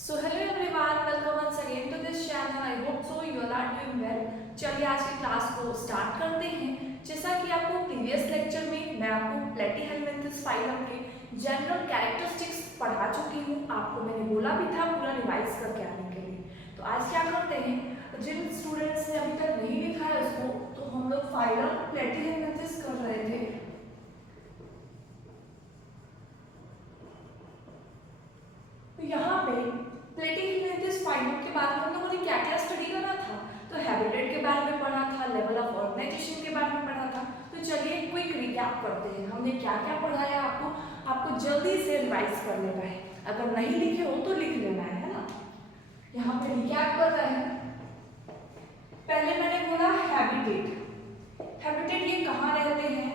So hello everyone, welcome once again to this channel. I hope so you all are doing well. चलिए आज की class को start करते हैं। जैसा कि आपको प्रीवियस लेक्चर में मैं आपको प्लेटीहेलमिन्थस फाइलम के जनरल कैरेक्टरिस्टिक्स पढ़ा चुकी हूँ। आपको मैंने बोला भी था पूरा रिवाइज करके आने के लिए। तो आज क्या करते हैं, जिन स्टूडेंट्स ने अभी तक नहीं लिखा है उसको, तो हम लोग फाइलम प्लेटीहेलमिन्थस कर रहे थे। तो यहाँ पे प्लेटीहेलमिन्थस फाइलम के बारे में हम लोगों ने क्या क्या स्टडी करा था, तो हैबिटेट के बारे में पढ़ा था, लेवल ऑफ ऑर्गेनाइजेशन के बारे में पढ़ा था। तो चलिए क्विक रिकैप करते हैं, हमने क्या क्या पढ़ाया आपको जल्दी से रिवाइज कर लेना है। अगर नहीं लिखे हो तो लिख लेना है ना। यहाँ पे रिकैप कर रहे हैं। पहले मैंने बोला हैबिटेट ये कहाँ रहते हैं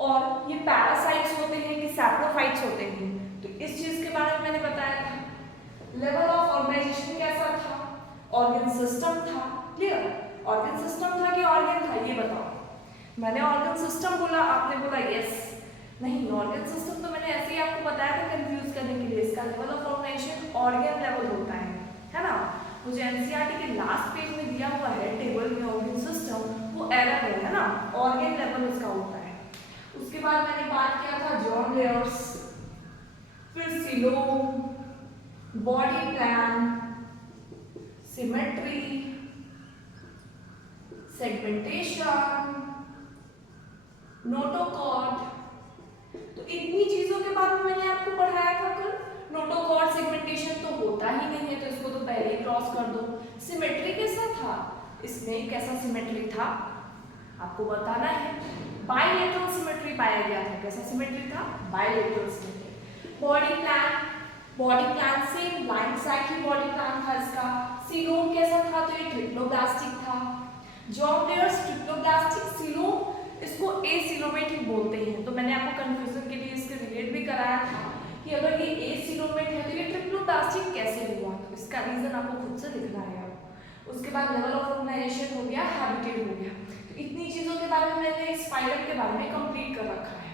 और ये पैरासाइट्स होते हैं कि सैप्रोफाइट्स होते हैं, तो इस चीज के बारे में मैंने बताया था। लेवल ऑफ ऑर्गेनाइजेशन कैसा था, ऑर्गन सिस्टम था, क्लियर। ऑर्गन सिस्टम था कि ऑर्गन था, ये बताओ। मैंने ऑर्गन सिस्टम बोला, आपने बोला यस। नहीं, ऑर्गन सिस्टम तो मैंने ऐसे ही आपको बताया था कंफ्यूज करने के लिए। इसका level of organisation organ level होता है ना। मुझे एनसीईआरटी के लास्ट पेज में दिया हुआ है टेबल में ऑर्गन सिस्टम, वो एरर है ना, ऑर्गन लेवल उसका होता है। उसके बाद मैंने बात किया था जॉन लेयर्स, फिर coelom, body plan, symmetry, segmentation, notochord. तो इतनी चीजों के बारे में मैंने आपको पढ़ाया था कल। नोटोकॉर्ड सेगमेंटेशन तो होता ही नहीं है, तो इसको तो पहले ही क्रॉस कर दो। सिमेट्री कैसा था, इसमें कैसा सिमेट्री था आपको बताना है। बाइलेटरल सिमेट्री पाया गया था। कैसा सिमेट्री था, बाइलेटरल सिमेट्री। बॉडी प्लान से ब्लाइंड साइड ही बॉडी प्लान था इसका। सीलोम कैसा था, तो ये ट्रिप्लोब्लास्टिक था। जॉन लेयर्स ट्रिप्लोब्लास्टिक, सीलोम इसको एसीलोमेट ही बोलते हैं। तो मैंने आपको कंफ्यूजन के लिए इसके रिलेट भी कराया था कि अगर ये एसीलोमेट है तो ये ट्रिप्लोब्लास्टिक कैसे हुआ, तो इसका रीजन आपको खुद से लिखना है। उसके बाद लेवल ऑफ ऑर्गेनाइजेशन हो गया, हैबिटेट हो गया। तो इतनी चीजों के बारे में मैंने इस फाइलम के बारे में कंप्लीट कर रखा है।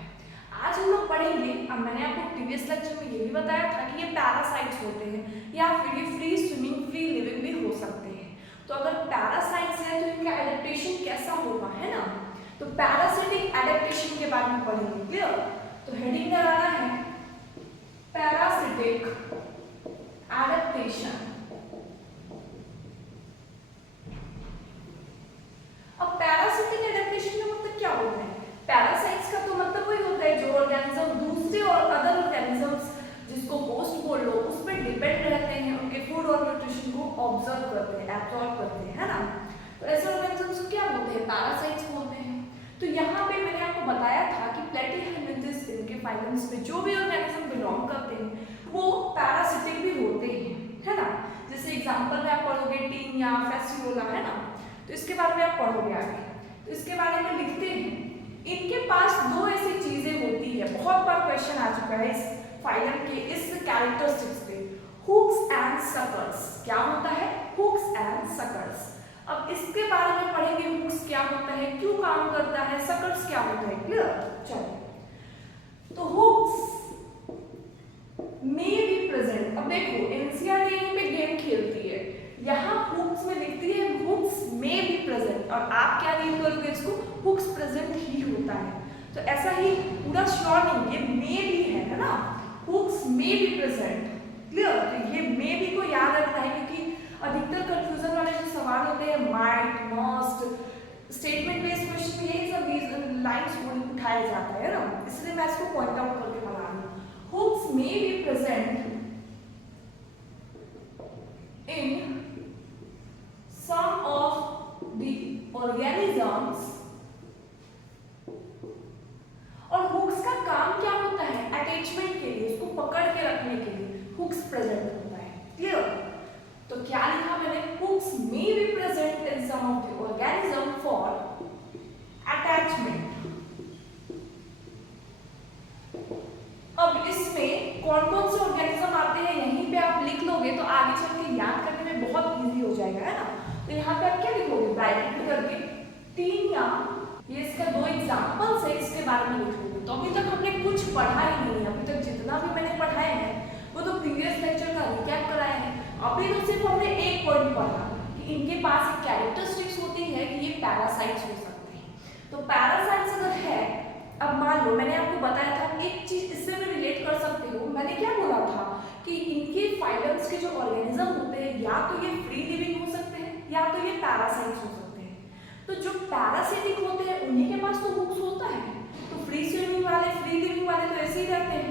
आज हम लोग पढ़ेंगे, अब मैंने आपको प्रीवियस लेक्चर में ये भी बताया था कि ये पैरासाइट्स होते हैं या फिर ये फ्री स्विमिंग फ्री लिविंग भी हो सकते हैं। तो अगर पैरासाइट्स है तो इनका एडेप्टेशन कैसा होगा, है ना। तो पैरासिटिक एडेप्टेशन के बारे में पढ़ेंगे, क्लियर। तो हेडिंग लगाना है पैरासिटिक एडेप्टेशन। अब पैरासिटिक एडेप्टेशन का मतलब क्या होता है, पैरासाइट्स का तो मतलब वही होता है जो ऑर्गेनिज्म दूसरे और अदर ऑर्गेनिजम्स जिसको होस्ट बोल लो उस पर डिपेंड रहते हैं, उनके फूड और न्यूट्रिशन को ऑब्जर्व करते हैं, एब्जॉर्ब करते हैं, है ना। तो ऐसे ऑर्गेनिजम्स को क्या बोलते हैं, पैरासाइट्स बोलते हैं। तो यहाँ पे मैंने आपको बताया था कि प्लेटीहेलमिन्थस इनके फाइलम्स में जो भी ऑर्गेनिज्म बिलोंग करते हैं वो पैरासिटिक भी होते हैं, है ना। जैसे एग्जांपल में आप पढ़ोगे टीनिया, फेस्टिवोला, है ना। तो इसके बारे में आप पढ़ोगे आगे। तो इसके बारे में लिखते हैं, इनके पास दो ऐसी चीजें होती है। बहुत बार क्वेश्चन आ चुका है इस फाइलम के इस कैरेक्टरिस्टिक्स पे, हुक्स एंड सकर्स। क्या होता है, हुक्स एंड सकर्स। अब इसके बारे में पढ़ेंगे, हुक्स क्या होता है, क्यों काम करता है, सकर्स क्या होता है, क्लियर। चलो, तो हुक्स may be present। अब देखो एनसीईआरटी यहीं पे गेम खेलती है, यहाँ हुक्स में लिखती है हुक्स may be present, और आप क्या रीड करोगे इसको, हुक्स प्रेजेंट ही होता है। तो ऐसा ही पूरा श्योर नहीं, ये may भी है ना, hooks may be present, clear. तो ये may भी को याद रखना है क्योंकि अधिकतर कंफ्यूजन वाले जो सवाल होते हैं might, must, statement based question में यही सब लाइन्स उठाया जाता है ना, इसलिए मैं इसको पॉइंट आउट करके बता रही हूँ। Hooks may be present in some of the organisms, और हुक्स का काम क्या होता है, अटैचमेंट के लिए, उसको पकड़ के रखने के लिए हुक्स प्रेजेंट होता है, क्लियर। तो क्या लिखा मैंने, hooks may be present in some of the organism for attachment। अब इसमें कौन कौन से ऑर्गेनिज्म आते हैं यहीं पे आप लिख लोगे तो आगे चल के याद करने में बहुत इजी हो जाएगा, है ना। तो यहाँ पे आप क्या लिखोगे, ब्रैकेट करके टीनिया, ये इसका दो एग्जांपल्स है, इसके बारे में लिख लोगे। तो अभी तक हमने कुछ पढ़ा ही नहीं है, अभी तक जितना भी मैंने पढ़ाया है वो तो प्रीवियस लेक्चर का रिकैप कराया है। अभी तो सिर्फ हमने एक पॉइंट पढ़ा कि इनके पास एक कैरेक्टरिस्टिक्स होती है कि ये पैरासाइट्स हो सकते हैं। तो पैरासाइट्स अगर है, अब मान लो मैंने आपको बताया था, एक चीज इससे भी रिलेट कर सकते हो, मैंने क्या बोला था कि इनके फाइलम्स के जो ऑर्गेनिज्म होते हैं या तो ये फ्री लिविंग हो सकते हैं या तो ये पैरासाइट्स हो सकते हैं। तो जो पैरासिटिक होते हैं उन्हीं के पास तो हुक्स होता है, तो फ्री स्विमिंग वाले, फ्री लिविंग वाले तो ऐसे ही रहते हैं।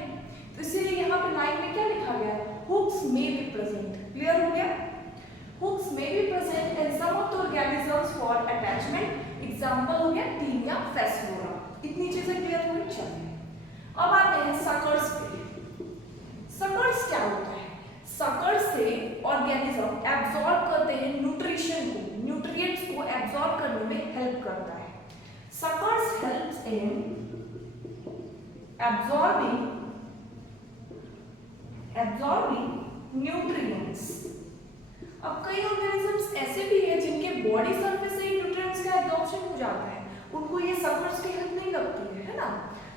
तो इसीलिए यहाँ पे लाइन में क्या लिखा गया, hooks may be present. Clear हो गया? Hooks may be present in some of the organisms for attachment. Example हो गया टीनिया फैसियोरा। इतनी चीजें क्लियर हुई। चलिए अब आते हैं सकर्स पे। सकर्स क्या होता है? सकर्स से ऑर्गेनिज्म एब्जॉर्ब करते हैं न्यूट्रिशन को, न्यूट्रिएंट्स को एब्जॉर्ब करने में हेल्प करता है। Suckers helps in absorbing nutrients. अब कई ऑर्गेनिजम्स ऐसे भी हैं जिनके बॉडी सरफेस से ही न्यूट्रिएंट्स का एब्जॉर्प्शन हो जाता है, उनको ये सकर्स की हेल्प नहीं लगती है ना।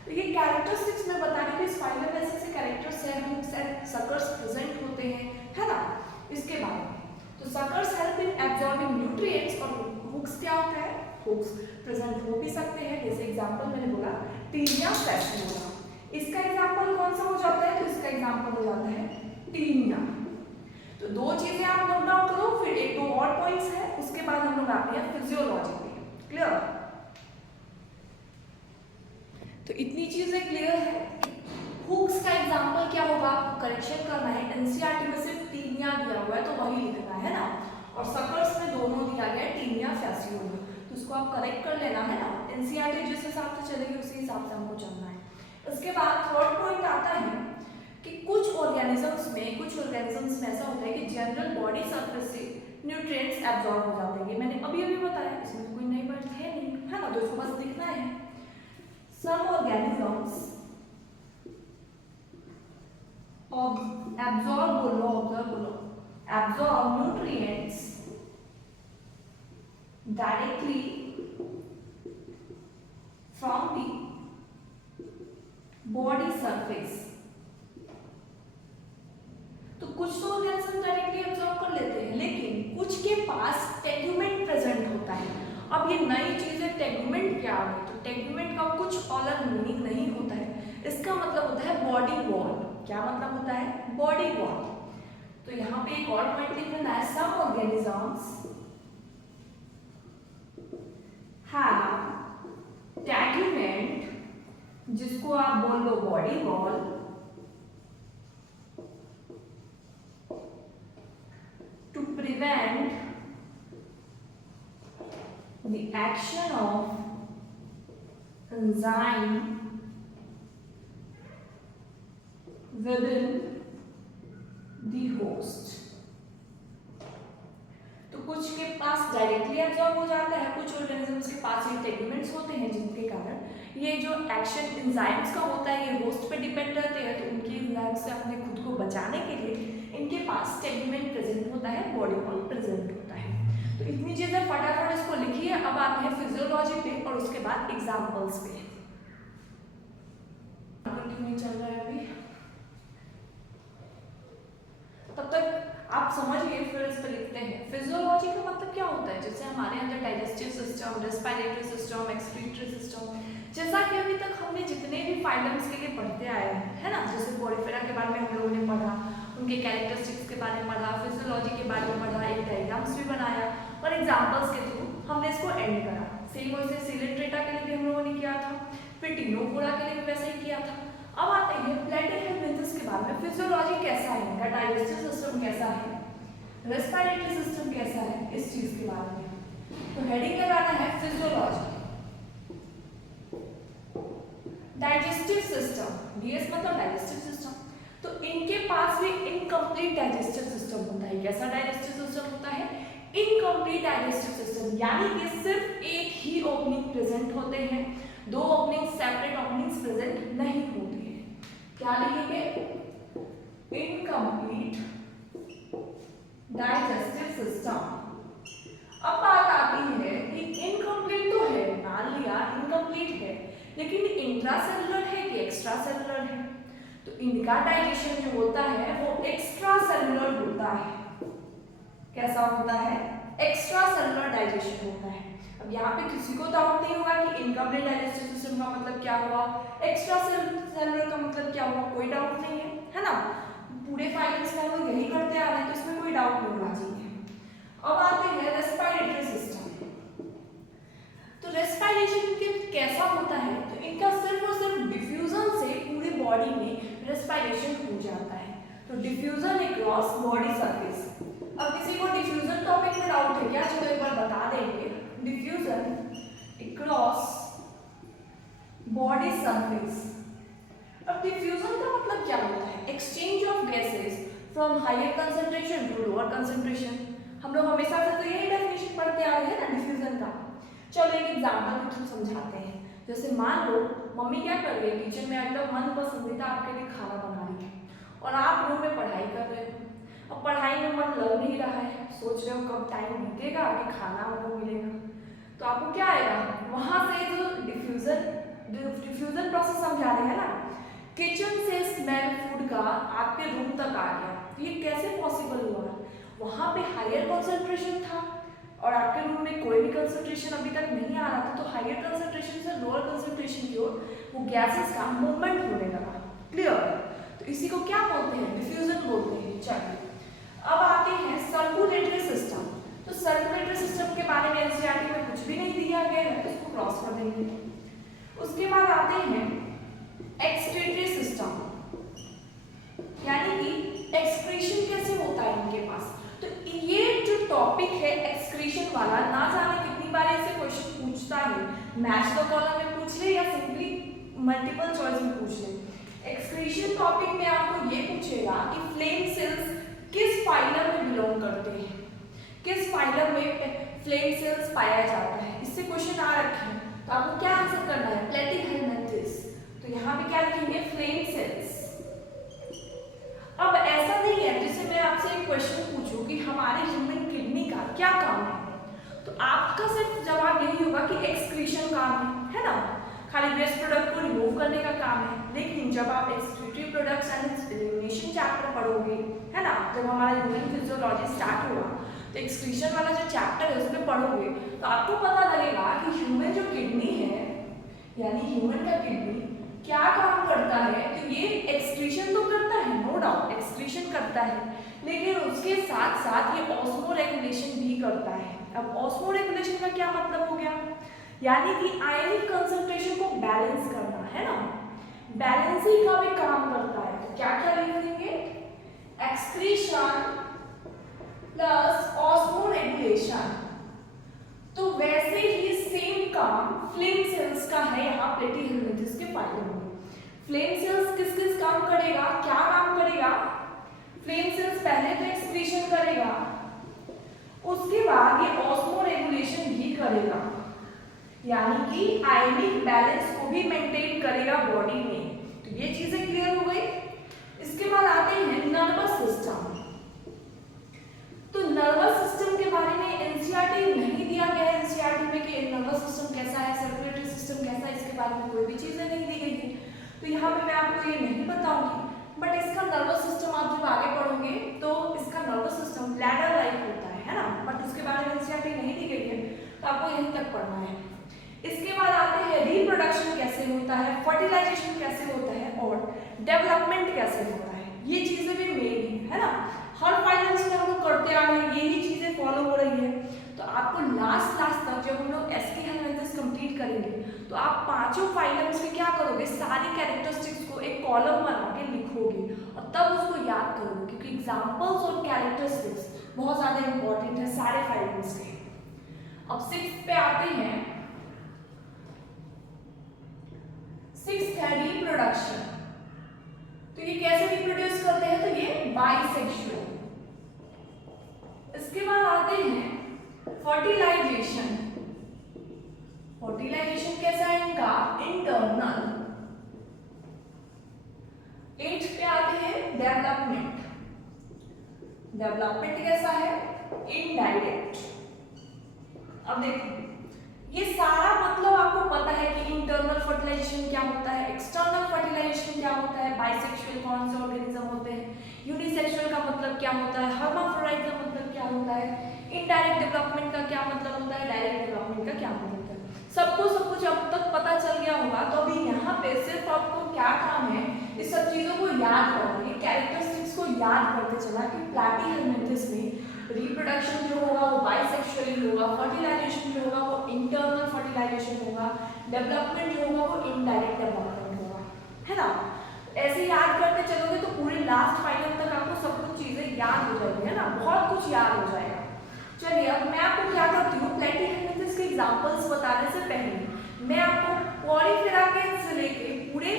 तो ये कैरेक्टरिस्टिक्स में बताने के इस फाइलम में ऐसे कैरेक्टर्स हैं, हुक्स एंड सकर्स प्रेजेंट होते हैं, है ना, इसके बारे में। तो suckers help in absorbing nutrients, और हुक्स क्या होता है? हुक्स प्रेजेंट हो भी सकते हैं, जैसे एग्जांपल मैंने बोला टीनिया फैसियोरा। इसका एग्जांपल कौन सा हो जाता है? तो इसका एग्जांपल हो जाता है टीनिया। तो दो चीजें आप नोट डाउन करो, फिर एक दो और पॉइंट्स है, उसके बाद हम लोग आते हैं फिजियोलॉजी पे। क्लियर? तो इतनी चीजें क्लियर है। हुक्स का एग्जांपल क्या होगा? आपको करेक्शन करना है, एनसीईआरटी में सिर्फ टीनिया दिया हुआ है तो वही लिखना है ना, और सकर्स में दोनों दिया गया है, टीनिया फैसियोरा, तो उसको आप करेक्ट कर लेना है ना। एनसीईआरटी जिस हिसाब से चलेगी उसी हिसाब से हमको चलना है। उसके बाद थर्ड पॉइंट आता है कि कुछ ऑर्गेनिजम्स में ऐसा होता है कि जनरल बॉडी सरफेस से न्यूट्रिएंट्स एब्जॉर्ब हो जाते हैं। ये मैंने अभी बताया, इसमें तो कोई नई बात है नहीं, है ना, तो इसको बस लिखना है। Some organisms absorb nutrients directly from the body surface। तो कुछ तो ऑर्गेनिज्म डायरेक्टली एब्जॉर्ब कर लेते हैं, लेकिन कुछ के पास टेगुमेंट प्रेजेंट होता है। अब ये नई चीज है, टेगुमेंट क्या है? तो टेगुमेंट का कुछ अलग मीनिंग नहीं होता है, इसका मतलब होता है बॉडी वॉल। क्या मतलब होता है? Body wall. तो यहाँ पे एक और पॉइंट लिख लेना है, सम ऑर्गेनिजम्स हैव टेगुमेंट, जिसको आप बोल लो body wall, to prevent the action of enzyme within the host। तो कुछ के पास डायरेक्टली एब्जॉर्ब हो जाता है, कुछ ऑर्गेनिजम्स के पास ये टेगुमेंट्स होते हैं जिनके कारण ये जो एक्शन एंजाइम्स का होता है ये होस्ट पे डिपेंड रहते हैं, तो उनके एंजाइम्स से अपने खुद को बचाने के लिए इनके पास टेगुमेंट प्रेजेंट होता है, बॉडी वॉल प्रेजेंट होता है। तो इतनी चीजें फटाफट इसको लिखिए। अब आते हैं फिजियोलॉजी पे और उसके बाद एग्जांपल्स पे। कंटिन्यू चल रहा है अभी, तब तक आप समझिए, फिर इस पे लिखते हैं। फिजियोलॉजी का मतलब क्या होता है? जैसे हमारे अंदर digestive system, respiratory system, excretory system, जैसा कि अभी तक हमने जितने भी फाइलम्स के लिए पढ़ते आए हैं, है ना, जैसे पोरिफेरा के बारे में हम लोगों ने पढ़ा, उनके कैरेक्टरिस्टिक्स के बारे में पढ़ा, फिजियोलॉजी के बारे में पढ़ा, एक डायग्राम्स भी बनाया और एग्जांपल्स के थ्रू हमने इसको एंड करा। सेम वैसे सिलेट्रेटा के लिए भी हम लोगों ने किया था, फिर टिनोफोरा के लिए भी वैसे ही किया था। अब आते हैं प्लेटिहेल्मिन्थस के बारे में। फिजियोलॉजी कैसा है इनका, डाइजेस्टिव सिस्टम कैसा है, रेस्पिरेटरी सिस्टम कैसा है, इस चीज के बारे में। तो हेडिंग लगाना है फिजियोलॉजी। डाइजेस्टिव सिस्टम, डीएस मतलब डाइजेस्टिव सिस्टम, तो इनके पास भी इनकम्प्लीट डाइजेस्टिव सिस्टम होता है। कैसा डाइजेस्टिव सिस्टम होता है? इनकम्प्लीट डाइजेस्टिव सिस्टम, यानी कि सिर्फ एक ही ओपनिंग प्रेजेंट होते हैं, दो ओपनिंग सेपरेट ओपनिंग्स प्रेजेंट नहीं होती है। क्या लिखेंगे? Incomplete digestive system. अब बात आती है कि इनकम्प्लीट तो है, मान लिया इनकम्प्लीट है, लेकिन इंट्रासेलुलर है कि एक्स्ट्रा सेलुलर है? तो इनका डाइजेशन जो होता है वो एक्स्ट्रा सेलुलर होता है। कैसा होता है, एक्स्ट्रा सेलुलर डाइजेशन होता है। अब यहाँ पे किसी को डाउट नहीं होगा कि इनकम्प्लीट डाइजेस्टिव सिस्टम का मतलब क्या हुआ, एक्स्ट्रा सेलुलर का मतलब क्या हुआ, कोई डाउट नहीं है ना। पूरे फाइलेंस में हम यही करते आ रहे हैं, तो इसमें कोई डाउट नहीं होना चाहिए। अब आते हैं रेस्पिरेटरी सिस्टम। तो रेस्पिरेशन के कैसा होता है, तो इनका सिर्फ और सिर्फ डिफ्यूजन से पूरी बॉडी में रेस्पिरेशन हो जाता है। तो डिफ्यूजन अक्रॉस बॉडी सरफेस। अब किसी को डिफ्यूजन टॉपिक में डाउट है क्या, चलो एक बार बता देंगे। Diffusion across body surface. अब डिफ्यूजन का मतलब क्या होता है, exchange of gases from higher concentration to lower concentration. हम लोग हमेशा से तो यही डेफिनेशन पढ़ते आ रहे हैं ना डिफ्यूजन का। चलो एक एग्जांपल के थ्रू समझाते हैं। जैसे मान लो मम्मी क्या कर रही है, किचन में एकदम मन पसंदीदा आपके लिए खाना बना रही है और आप रूम में पढ़ाई कर रहे हो। अब पढ़ाई में मन लग नहीं रहा है, सोच रहे हो कब टाइम बीतेगा कि खाना हमको मिलेगा, तो आपको क्या आएगा, वहां से जो डिफ्यूजन प्रोसेस समझा रहे हैं ना, किचन से स्मेल फूड का आपके रूम तक आ गया। तो ये कैसे पॉसिबल हुआ, वहां पे हायर कंसंट्रेशन था और आपके रूम में कोई भी कंसंट्रेशन अभी तक नहीं आ रहा था, तो हायर कंसंट्रेशन से लोअर कंसंट्रेशन की ओर वो गैसेस का मूवमेंट होने लगा। क्लियर, तो इसी को क्या बोलते हैं, डिफ्यूजन बोलते हैं। चलिए अब आते हैं सर्कुलेटरी सिस्टम। तो सर्कुलेटरी सिस्टम के बारे में एनसीईआरटी में कुछ भी नहीं दिया गया है, तो इसको क्रॉस कर देंगे। उसके बाद आते हैं एक्सक्रीटरी सिस्टम, यानी कि एक्सक्रीशन कैसे होता है इनके पास। तो ये जो टॉपिक है एक्सक्रीशन वाला, ना जाने कितनी बार ऐसे क्वेश्चन पूछता है, मैच द कॉलम में पूछ ले या सिंपली मल्टीपल चॉइस में पूछ ले। एक्सक्रीशन टॉपिक में आपको ये पूछेगा कि फ्लेम सेल्स किस फाइलम में बिलोंग करते हैं, किस फाइलम में फ्लेम सेल्स पाया जाता है, इससे क्वेश्चन आ रखे हैं। तो आपको क्या आंसर करना है, प्लेटिहेलमिन्थेस। तो यहाँ पे क्या लिखेंगे, फ्लेम सेल्स। अब ऐसा नहीं है जैसे मैं आपसे एक क्वेश्चन पूछूं कि हमारे ह्यूमन किडनी का क्या काम है, तो आपका सिर्फ जवाब यही होगा कि एक्सक्रीशन काम है ना, खाली वेस्ट प्रोडक्ट को रिमूव करने का काम है। लेकिन जब आप excretory products and elimination chapter पढ़ोगे, है ना, जब हमारा ह्यूमन फिजियोलॉजी स्टार्ट होगा, तो एक्सक्रीशन वाला जो चैप्टर है उसमें पढ़ोगे, तो आपको पता लगेगा कि ह्यूमन जो किडनी है, यानी ह्यूमन का किडनी क्या काम करता है। तो ये एक्सक्रीशन तो करता है, नो डाउट एक्सक्रीशन करता है, लेकिन उसके साथ साथ ये ऑस्मो रेगुलेशन भी करता है। अब ऑस्मो रेगुलेशन का क्या मतलब हो गया, यानी कि आयनिक कंसंट्रेशन को बैलेंस करना, है ना, बैलेंसिंग का भी काम करता है। तो क्या क्या लिख देंगे, एक्सक्रीशन प्लस ऑस्मो रेगुलेशन। तो वैसे ही सेम काम फ्लेम सेल्स का है यहाँ प्लेटिहेलमिन्थेस के फाइलम में। फ्लेम सेल्स किस किस काम करेगा, क्या काम करेगा, फ्लेम सेल्स पहले तो एक्सक्रीशन करेगा, उसके बाद ये ऑस्मो रेगुलेशन भी करेगा, यानी कि आयनिक बैलेंस को भी मेंटेन करेगा बॉडी में। तो ये चीजें क्लियर हो गई। इसके बाद आते हैं नर्वस सिस्टम। तो नर्वस सिस्टम के बारे में एनसीईआरटी नहीं दिया गया है, एनसीईआरटी में कि नर्वस सिस्टम कैसा है, सर्कुलेटरी सिस्टम कैसा है, इसके बारे में कोई भी चीजें नहीं दी गई थी। तो यहाँ पे मैं आपको ये नहीं बताऊंगी, बट इसका नर्वस सिस्टम आप जब आगे पढ़ोगे तो इसका नर्वस सिस्टम ब्लैडर लाइक होता है ना, बट उसके बारे में एनसीईआरटी नहीं दी गई है, तो आपको यहीं तक पढ़ना है। इसके बाद आते हैं रिप्रोडक्शन कैसे होता है, फर्टिलाइजेशन कैसे होता है और डेवलपमेंट कैसे होता है। ये चीजें भी मेन है ना, हर फाइनेंस में हम लोग करते आ रहे हैं, यही चीजें फॉलो हो रही है। तो आपको लास्ट तक जब हम लोग एसके हेलमिन्थेस कंप्लीट करेंगे, तो आप पांचों फाइलम्स में क्या करोगे, सारी कैरेक्टरिस्टिक्स को एक कॉलम बना के लिखोगे और तब उसको याद करोगे, क्योंकि एग्जांपल्स और कैरेक्टरिस्टिक्स बहुत ज्यादा इंपॉर्टेंट है सारे फाइलम्स के। अब 6 पे आते हैं, 6 है रिप्रोडक्शन। तो ये कैसे रिप्रोड्यूस करते हैं, तो ये बाइसेक्सुअल। इसके बाद आते हैं फर्टिलाइजेशन। फर्टिलाइजेशन कैसा है इनका, इंटरनल। 8 पे आते हैं डेवलपमेंट। डेवलपमेंट कैसा है, इनडायरेक्ट। अब देखो ये सारा मतलब आपको पता है कि इंटरनल फर्टिलाइजेशन क्या होता है, एक्सटर्नल फर्टिलाइजेशन क्या होता है, बाइसेक्सुअल कौन से ऑर्गेनिज्म होते हैं, यूनिसेक्सुअल का मतलब क्या होता है, हर्माफ्रोडाइट का मतलब क्या होता है, इनडायरेक्ट डेवलपमेंट का क्या मतलब होता है, डायरेक्ट डेवलपमेंट का क्या मतलब होता है। सबको सब कुछ अब तक पता चल गया होगा। तो अभी यहाँ पे सिर्फ आपको क्या काम है, इस सब चीजों को याद करना है, कैरेक्टरिस्टिक्स को याद करते चला कि प्लैटीहेलमिंथस में रिप्रोडक्शन जो होगा वो बाइसेक्सुअली होगा, फर्टिलाइजेशन जो होगा वो इंटरनल फर्टिलाइजेशन होगा, डेवलपमेंट जो होगा वो इनडायरेक्ट डेवलपमेंट होगा, है ना। ऐसे याद करते चलोगे तो पूरे लास्ट फाइनल तक आपको सब कुछ चीजें याद हो जाएगी, है ना, बहुत कुछ याद हो जाएगा। चलिए अब मैं आपको क्या करती हूँ, प्लैटीहेलमिंथस के एग्जांपल्स बताने से पहले मैं आपको पॉलीफेरा के से लेके पूरे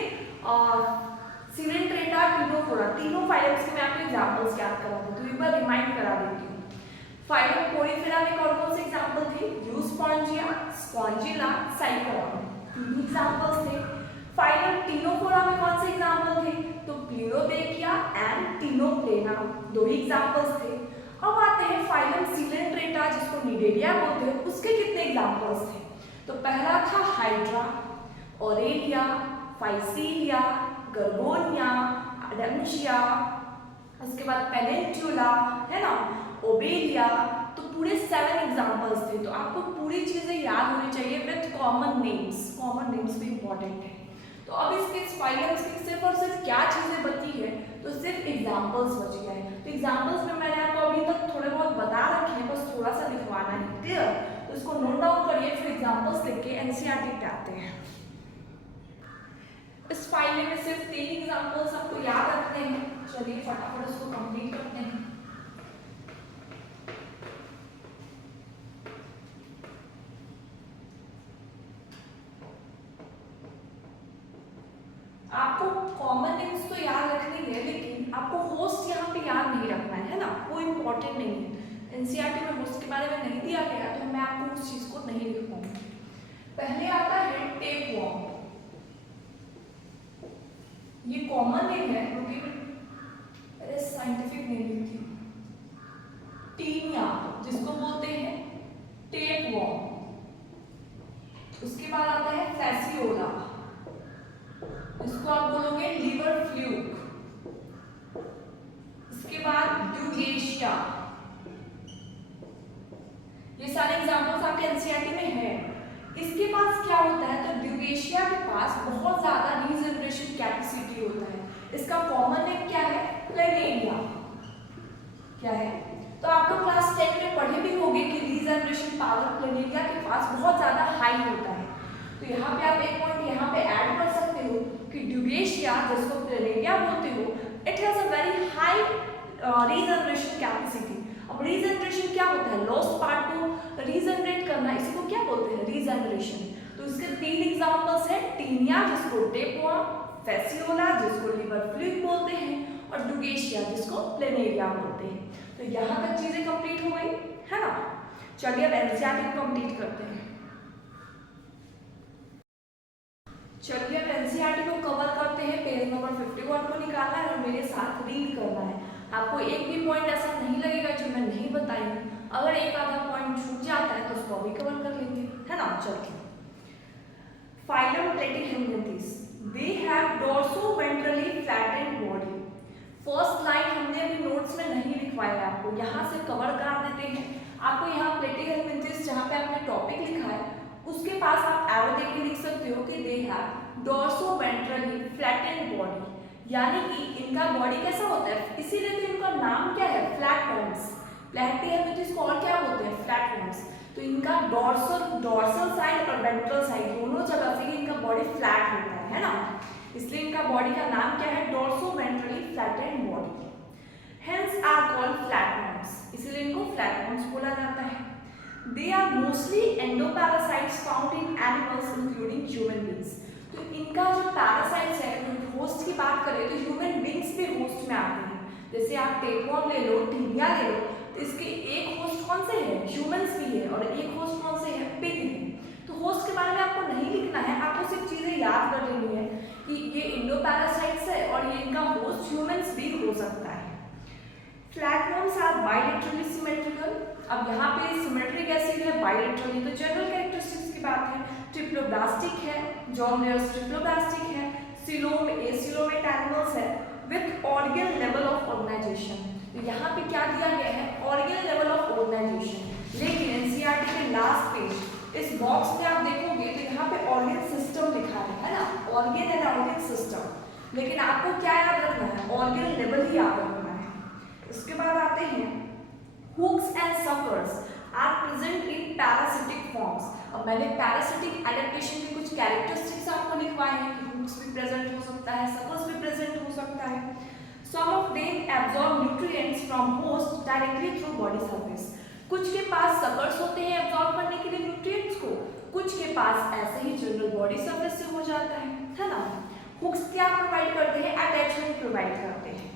सिलेंट्रेटा, टिनोफोरा, तीनों फाइलम्स के मैं आपको एग्जांपल्स याद करा देती हूँ, एक बार रिमाइंड करा देती हूँ। फाइलम पॉलीफेरा में कौन कौन से एग्जांपल थे, यूस्पोंजिया, स्पॉन्जिला, साइकोन, तीन एग्जांपल्स थे। फाइलम टिनोफोरा में कौन से एग्जांपल थे, तो प्लियोडेकिया एंड टिनोप्लेना, दो ही एग्जांपल्स थे। अब आते हैं फाइलम सिलेंट्रेटा जिसको निडेरिया बोलते हैं, उसके कितने एग्जांपल्स थे, तो पहला था हाइड्रा, ऑरेलिया, फाइसीलिया, गर्गोनिया, अडम्शिया, उसके बाद पेनिनसुला, है ना, ओबेलिया। तो पूरे 7 एग्जांपल्स थे। तो आपको पूरी चीजें याद होनी चाहिए विद कॉमन नेम्स भी इंपॉर्टेंट है। तो अब इसके फाइलम्स की सिर्फ और सिर्फ क्या चीजें बची है, तो सिर्फ एग्जांपल्स बच गए हैं। तो एग्जांपल्स में मैंने आपको अभी तक थोड़े बहुत बता रखे हैं, बस थोड़ा सा लिखवाना है, क्लियर। तो इसको नोट डाउन करिए, फिर एग्जांपल्स लिख के एनसीईआरटी पे आते हैं। इस फाइल में सिर्फ 3 एग्जांपल्स आपको याद रखने हैं। चलिए फटाफट इसको कंप्लीट करते हैं। आपको कॉमन नेम्स तो याद रखनी है, लेकिन आपको होस्ट यहाँ पे याद नहीं रखना है ना, वो इम्पोर्टेंट नहीं है। एनसीईआरटी में होस्ट के बारे में नहीं दिया गया, तो मैं आपको उस चीज को नहीं लिख पाऊंगी। पहले आता है टेपवर्म, ये कॉमन नेम है क्योंकि अरे साइंटिफिक नेम लिखती हूँ, टीनिया जिसको बोलते हैं टेपवर्म। उसके बाद आता है फैसियोला, इसको आप बोलोगे लिवर फ्लूक। इसके बाद ड्यूगेशिया, ये सारे एग्जांपल्स आपके एनसीईआरटी में है। इसके पास क्या होता है, तो ड्यूगेशिया के पास बहुत ज्यादा रीजनरेशन कैपेसिटी होता है। इसका कॉमन नेम क्या है, प्लेनेरिया। क्या है, तो आप लोग क्लास 10 में पढ़े भी होंगे कि रीजनरेशन पावर प्लेनेरिया के पास बहुत ज्यादा हाई होता है। तो यहाँ पे आप एक पॉइंट यहाँ पे ऐड कर सकते हो कि ड्यूगेशिया जिसको प्लेनेरिया बोलते हो, it has a very high regeneration capacity. अब रीजनरेशन क्या होता है, लॉस्ट पार्ट को रीजनरेट करना, इसी को क्या बोलते हैं, रीजनरेशन। तो इसके 3 एग्जांपल्स हैं, टीनिया जिसको टेपवर्म, फैसियोला जिसको लिवर फ्लूक बोलते हैं, और ड्यूगेशिया जिसको प्लेनेरिया बोलते हैं। तो यहाँ तक चीजें कंप्लीट हो गई, है ना। चलिए अब एनसीईआरटी कंप्लीट करते हैं। चलिए अब एनसीईआरटी को कवर करते हैं। पेज नंबर 51 को निकालना है और मेरे साथ रीड करना है। आपको एक भी पॉइंट ऐसा नहीं लगेगा जो मैं नहीं बताई हूँ। अगर एक आधा पॉइंट छूट जाता है तो उसको भी कवर कर लेंगे, है ना। चलिए, phylum platyhelminthes, they have dorsoventrally flattened body. First line हमने अभी नोट्स में नहीं लिखवाया है, आपको यहाँ से कवर करा देते हैं। आपको यहाँ प्लेटीहेलमिंथस जहाँ पे आपने टॉपिक लिखा है उसके पास आप एरो देके लिख सकते हो कि दे हैव डोर्सोवेंट्रली फ्लैटेंड बॉडी, यानी कि इनका बॉडी कैसा होता है, इसीलिए तो इनका नाम क्या है, फ्लैटवर्म्स। प्लेटीहेलमिंथस को और क्या बोलते हैं, फ्लैटवर्म्स। तो इनका डोर्सल साइड और वेंट्रल साइड दोनों जगह से इनका बॉडी फ्लैट होता है ना, इसलिए इनका बॉडी का नाम क्या है, dorsoventrally flattened body. Hence are called flatworms, इसलिए इनको फ्लैटवर्म्स बोला जाता है। They are mostly endoparasites found in animals including human beings. तो इनका जो पैरासाइट्स है, होस्ट की बात करें तो ह्यूमन बींग्स भी होस्ट में आते हैं। जैसे आप टेपवर्म ले लो, टीनिया ले लो, तो इसके एक होस्ट कौन से है, ह्यूमंस भी है, और एक होस्ट कौन से है, पिग है। तो होस्ट के बारे में आपको नहीं लिखना है, आपको सिर्फ चीजें याद कर लेनी है कि ये इंडोपैरासाइट्स है और ये इनका होस्ट ह्यूमंस भी हो सकता है। Flatworms are bilaterally symmetrical. अब यहाँ पे सिमेट्री कैसी है, बाइलेटरली। तो जनरल कैरेक्टरिस्टिक्स की बात है, ट्रिप्लोब्लास्टिक है, जॉर्म लेयर्स ट्रिप्लोब्लास्टिक है, सिलोम एसिलोमेट एनिमल्स है, with organ level of organisation. तो यहाँ पे क्या दिया गया है, ऑर्गन लेवल ऑफ ऑर्गेनाइजेशन। लेकिन एनसीईआरटी के लास्ट पेज इस बॉक्स में आप देखोगे तो यहाँ पे ऑर्गन सिस्टम लिखा है ना, ऑर्गन एंड ऑर्गन सिस्टम। लेकिन आपको क्या याद रखना है, ऑर्गन लेवल ही याद रखना है। इसके बाद आते हैं hooks and suckers are present in parasitic forms. अब मैंने पैरासिटिक एडेप्टेशन के कुछ कैरेक्टरिस्टिक्स आपको लिखवाए हैं कि हुक्स भी प्रेजेंट हो सकता है, सकर्स भी प्रेजेंट हो सकता है। Some of them absorb nutrients from host directly through body surface. कुछ के पास सकर्स होते हैं एब्जॉर्ब करने के लिए न्यूट्रिएंट्स को, कुछ के पास ऐसे ही जनरल बॉडी सरफेस से हो जाता है ना। हुक्स क्या प्रोवाइड करते हैं, अटैचमेंट प्रोवाइड करते हैं।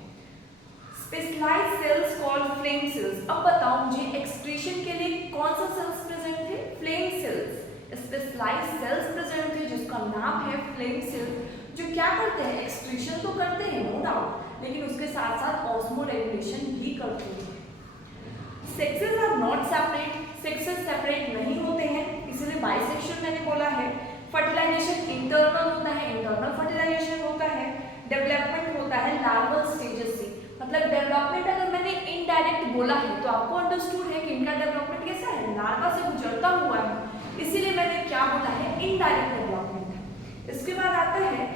Specialised cells called flame cells. अब बताओ मुझे एक्सक्रीशन के लिए कौन सा सेल्स प्रेजेंट थे, flame cells. Specialised cells present थे जिसका नाम है फ्लेम सेल्स, जो क्या करते हैं, एक्सक्रीशन तो करते हैं नो डाउट, लेकिन उसके साथ साथ ऑस्मोरेगुलेशन भी करते हैं। Sexes are not separate, sexes separate नहीं होते हैं, इसलिए बाइसेक्सुअल मैंने बोला है। फर्टिलाइजेशन इंटरनल होता है, इंटरनल फर्टिलाइजेशन होता है। डेवलपमेंट होता है लार्वल स्टेजेस से, मतलब डेवलपमेंट अगर मैंने इनडायरेक्ट बोला है तो आपको अंडरस्टूड है कि इनका डेवलपमेंट कैसा है, लार्वा से गुजरता हुआ है, इसीलिए मैंने क्या बोला है, इनडायरेक्ट डेवलपमेंट। इसके बाद आता है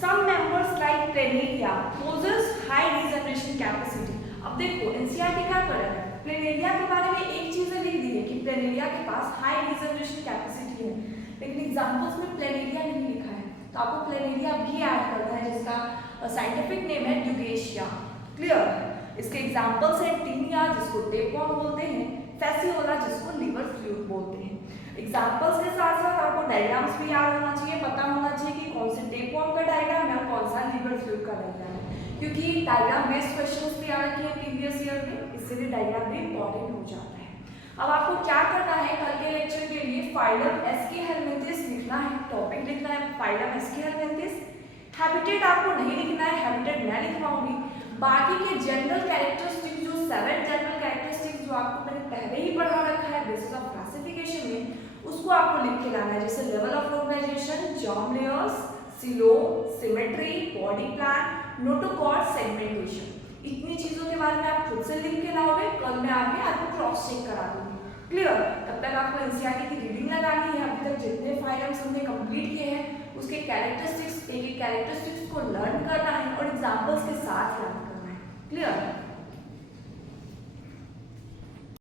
some members like planaria possess high regeneration capacity। अब देखो एनसीईआरटी क्या कर रहा है, प्लेनेरिया के बारे में एक चीज लिख दी है कि प्लेनेरिया के पास हाई रिजर्वेशन कैपेसिटी है, लेकिन एग्जांपल्स में प्लेनेरिया नहीं लिखा है, तो आपको प्लेनेरिया भी ऐड करना है जिसका साइंटिफिक नेम है ड्यूगेशिया। क्लियर। इसके एग्जांपल्स हैं टीनिया जिसको टेपवर्म बोलते हैं, फैसियोला जिसको लिवर फ्लूइड बोलते हैं। एग्जांपल्स के साथ साथ आपको डायग्राम्स भी याद होना चाहिए, पता होना चाहिए कि कौन से टेपवर्म का डायग्राम है और कौन सा लिवर फ्लूइड का डायग्राम है, क्योंकि डायग्राम बेस्ड क्वेश्चंस भी आ रखे हैं प्रीवियस ईयर में, इसलिए डायग्राम भी इंपॉर्टेंट हो जाता है। अब आपको क्या करना है, कल के लेक्चर के लिए फाइलम एस्कीहेलमिंथिस लिखना है, टॉपिक लिखना है फाइलम एस्कीहेलमिंथिस। हैबिटेट आपको नहीं लिखना है, हैबिटेट मैं लिखवाऊंगी। बाकी के जनरल कैरेक्टरिस्टिक्स जो 7 जनरल कैरेक्टरिस्टिक्स जो आपको मैंने पहले ही पढ़ा रखा है बेसिस ऑफ क्लासिफिकेशन में, उसको आपको लिख के लाना है, जैसे level of organisation, germ layers, coelom, symmetry, body plan, notochord, segmentation. इतनी चीजों के बारे में आप खुद से लिख के लाओगे, कल मैं आगे आपको क्रॉस चेक करा दूंगी। क्लियर। तब तक आपको एनसीईआरटी की रीडिंग लगानी है, अभी तक जितने फाइलम्स हमने कंप्लीट किए हैं उसके कैरेक्टरिस्टिक्स, एक एक कैरेक्टरिस्टिक्स को लर्न करना है और एग्जांपल्स के साथ याद करना है। क्लियर।